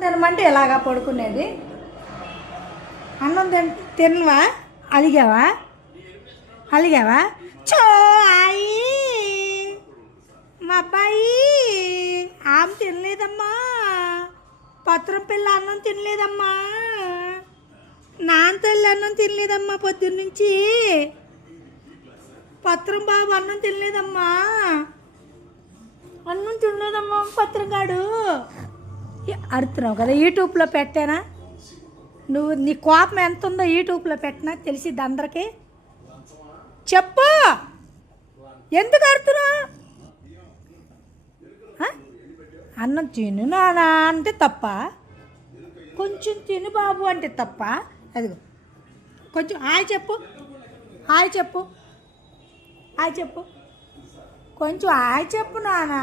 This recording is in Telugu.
తినమంటే ఇలాగా పడుకునేది. అన్నం తినవా? అలిగావా? చో ఆయి మా అబ్బాయి ఆమె తినలేదమ్మా, పత్రం పిల్ల అన్నం తినలేదమ్మా, నాన్న తల్లి అన్నం తినలేదమ్మా, పొద్దున్నుంచి పత్రం బాబు అన్నం తినలేదమ్మా, పత్రం కాడు అడుగుతున్నావు కదా. యూట్యూబ్లో పెట్టానా? నీ కోపం ఎంత ఉందో యూట్యూబ్లో పెట్టినా తెలిసిద్ది అందరికీ. చెప్పు, ఎందుకు అడుగుతున్నావు? అన్నం తిను నానా అంటే తప్ప, కొంచెం తిను బాబు అంటే తప్ప. అదిగో కొంచెం హాయ్ చెప్పు, కొంచెం హాయ్ చెప్పు నానా.